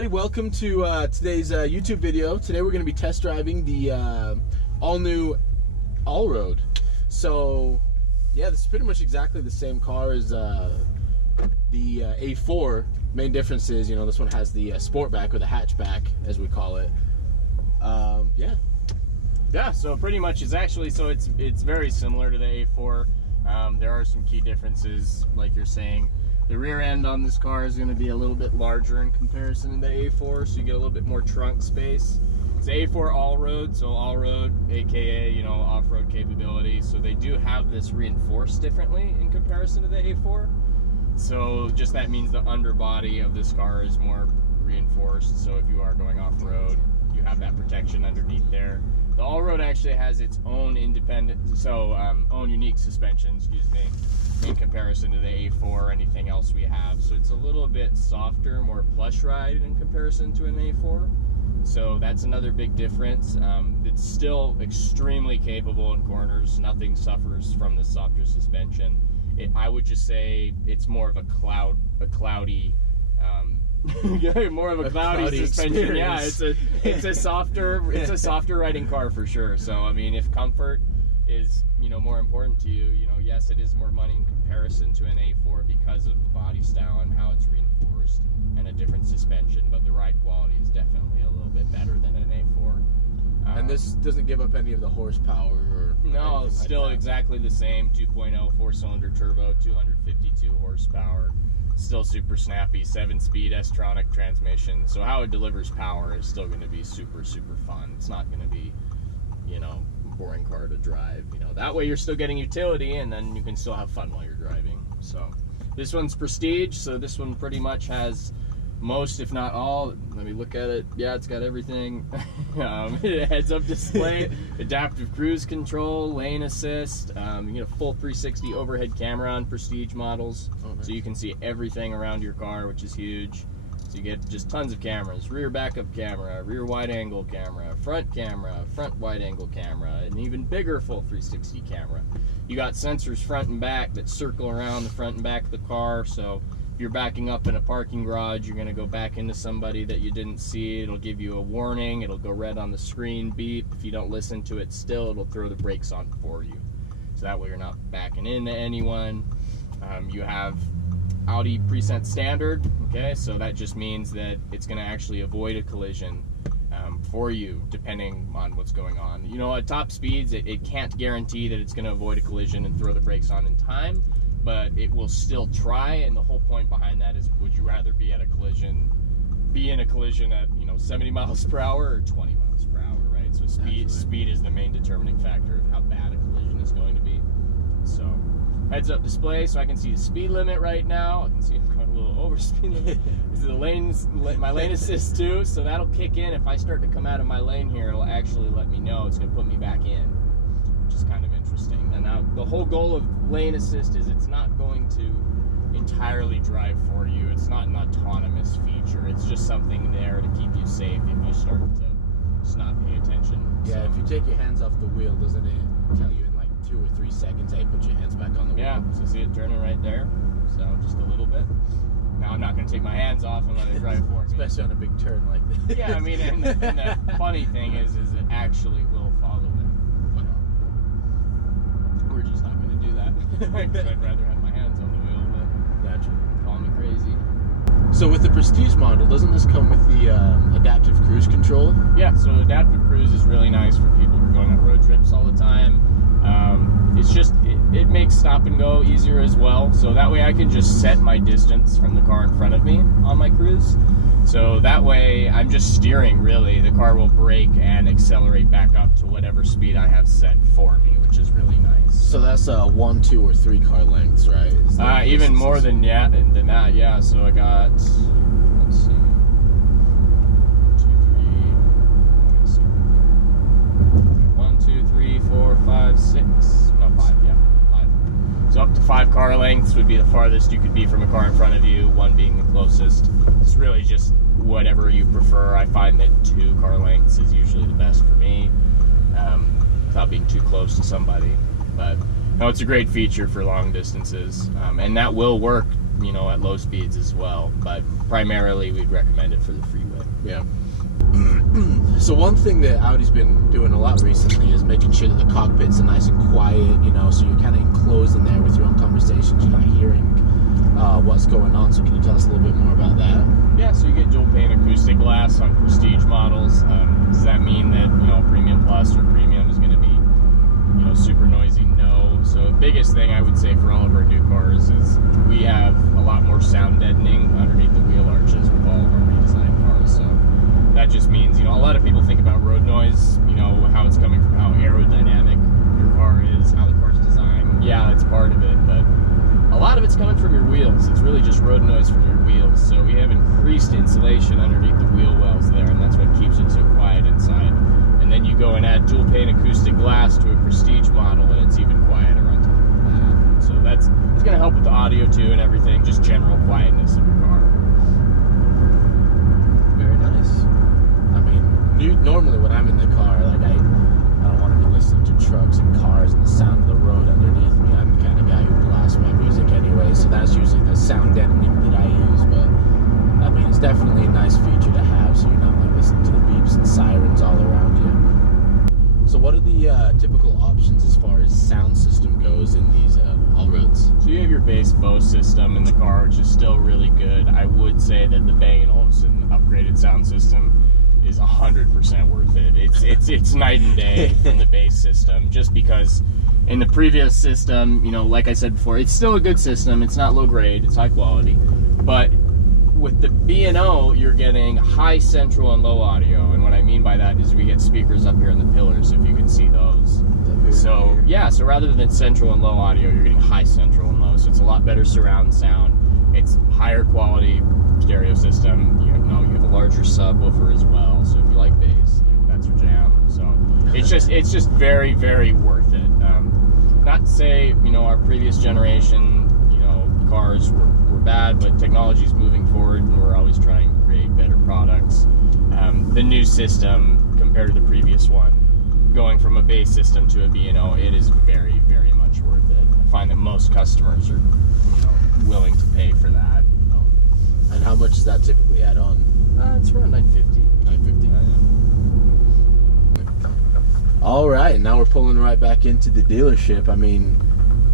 everybody, welcome to today's YouTube video. Today we're going to be test driving the all-new Allroad. So yeah, this is pretty much exactly the same car as the A4. Main difference is, you know, this one has the Sportback, or the hatchback as we call it. Yeah, so pretty much it's actually, so it's very similar to the A4. There are some key differences, like you're saying. The rear end on this car is going to be a little bit larger in comparison to the A4, so you get a little bit more trunk space. It's A4 Allroad, so Allroad, aka, you know, off-road capability. So they do have this reinforced differently in comparison to the A4. So just that means the underbody of this car is more reinforced. So if you are going off-road, you have that protection underneath there. The Allroad actually has its own independent, own unique suspension, in comparison to the A4 or anything else we have. So it's a little bit softer, more plush ride in comparison to an A4. So that's another big difference. It's still extremely capable in corners. Nothing suffers from the softer suspension. I would just say it's more of a cloudy more of a cloudy suspension. Experience. Yeah, it's a softer riding car for sure. So I mean, if comfort is, you know, more important to you, you know, yes, it is more money in comparison to an A4 because of the body style and how it's reinforced and a different suspension, but the ride quality is definitely a little bit better than an A4. And this doesn't give up any of the horsepower or no, it's still exactly the same. 2.0 4-cylinder turbo, 252 horsepower. Still super snappy, 7-speed S-Tronic transmission. So how it delivers power is still going to be super fun. It's not going to be, you know, boring car to drive. You know, that way you're still getting utility, and then you can still have fun while you're driving. So this one's prestige. So this one pretty much has most, if not all. Let me look at it. Yeah, it's got everything. Heads-up display, adaptive cruise control, lane assist. You get a full 360 overhead camera on prestige models. Oh, nice. So you can see everything around your car, which is huge. So you get just tons of cameras: rear backup camera, rear wide-angle camera, front wide-angle camera, an even bigger full 360 camera. You got sensors front and back that circle around the front and back of the car. So you're backing up in a parking garage, you're going to go back into somebody that you didn't see, it'll give you a warning, it'll go red on the screen, beep. If you don't listen to it still, it'll throw the brakes on for you. So that way you're not backing into anyone. You have Audi Preset Standard, okay, so that just means that it's going to actually avoid a collision for you, depending on what's going on. You know, at top speeds, it can't guarantee that it's going to avoid a collision and throw the brakes on in time, but it will still try. And the whole point behind that is, would you rather be in a collision at, you know, 70 miles per hour or 20 miles per hour, right? So speed is the main determining factor of how bad a collision is going to be. So heads-up display, so I can see the speed limit right now. I can see I'm going a little over speed limit. This is my lane assist too, so that'll kick in. If I start to come out of my lane here, it'll actually let me know. It's going to put me back in, which is kind of interesting. And now the whole goal of lane assist is it's not going to entirely drive for you. It's not an autonomous feature. It's just something there to keep you safe if you start to just not pay attention. Yeah, so if you take your hands off the wheel, doesn't it tell you in like 2 or 3 seconds, hey, put your hands back on the wheel? Yeah, so see it turning right there. So just a little bit. Now I'm not going to take my hands off and let it drive for me. Especially on a big turn like this. Yeah, I mean, and the funny thing is it actually will follow it. We're just not going to do that. Because I'd rather have my hands on the wheel, but Gotcha. Call me crazy. So with the Prestige model, doesn't this come with the adaptive cruise control? Yeah, so adaptive cruise is really nice for people who are going on road trips all the time. It's just, it makes stop and go easier as well. So that way I can just set my distance from the car in front of me on my cruise. So that way I'm just steering, really. The car will brake and accelerate back up to whatever speed I have set for me, which is really nice. So that's 1, 2, or 3 car lengths, right? Even more than that, yeah. So I got, let's see, 1, 2, 3, 4, 5, 6, no, 5, yeah, 5. So up to 5 car lengths would be the farthest you could be from a car in front of you, 1 being the closest. It's really just whatever you prefer. I find that 2 car lengths is usually the best for me, without being too close to somebody. But no, it's a great feature for long distances, and that will work you know, at low speeds as well. But primarily, we'd recommend it for the freeway. Yeah. So one thing that Audi's been doing a lot recently is making sure that the cockpits are nice and quiet, you know, so you're kind of enclosed in there with your own conversations. You're not hearing what's going on. So can you tell us a little bit more about that? Yeah, so you get dual pane acoustic glass on prestige models. Does that mean that, you know, Premium Plus or Premium is going to be, you know, super noisy? No. So the biggest thing I would say for all of our new cars is we have a lot more sound deadening underneath the wheel arches with all of our redesigned cars. So that just means, you know, a lot of people think about road noise, you know, how it's coming from how aerodynamic your car is, how the car's designed. Yeah, that's part of it, but a lot of it's coming from your wheels. It's really just road noise from your wheels. So we have increased insulation underneath the wheel wells there, and that's what keeps it so quiet inside. And then you go and add dual pane acoustic glass to a prestige model, and it's even quieter on top of that. So that's going to help with the audio too and everything, just general quietness of your car. Very nice. I mean, normally when I'm in the car, like I don't want to be listening to trucks and cars and the sound of the road underneath me. I'm the kind of guy who blasts my music anyway, so that's usually the sound deadening that I use. But I mean, it's definitely a nice feature to have, so you're not like listening to the beeps and sirens all around you. So what are the typical options as far as sound system goes in these Allroads? So you have your base Bose system in the car, which is still really good. I would say that the Bang & Olufsen upgraded sound system is 100% worth it. It's night and day from the base system, just because in the previous system, you know, like I said before, it's still a good system. It's not low grade, it's high quality, but with the B&O, you're getting high central and low audio, and what I mean by that is we get speakers up here in the pillars, if you can see those. So yeah, so rather than central and low audio, you're getting high central and low, so it's a lot better surround sound. It's higher quality stereo system. You know, you have a larger subwoofer as well, so if you like bass, that's your jam. So it's just very, very worth it. Not to say, you know, our previous generation, you know, cars were bad, but technology's moving forward, and we're always trying to create better products. The new system, compared to the previous one, going from a base system to a B&O, it is very, very much worth it. I find that most customers are, you know, willing to pay for that. And how much does that typically add on? It's around $950. All right, now we're pulling right back into the dealership. I mean,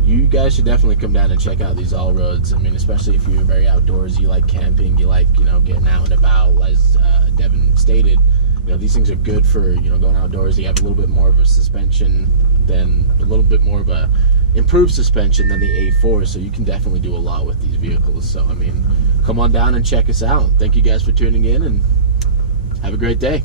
you guys should definitely come down and check out these Allroads. I mean, especially if you're very outdoorsy, you like camping, you like, you know, getting out and about, as Devin stated. You know, these things are good for, you know, going outdoors. You have a little bit more of a suspension than, a little bit more of a improved suspension than the A4, so you can definitely do a lot with these vehicles. So, I mean, come on down and check us out. Thank you guys for tuning in, and have a great day.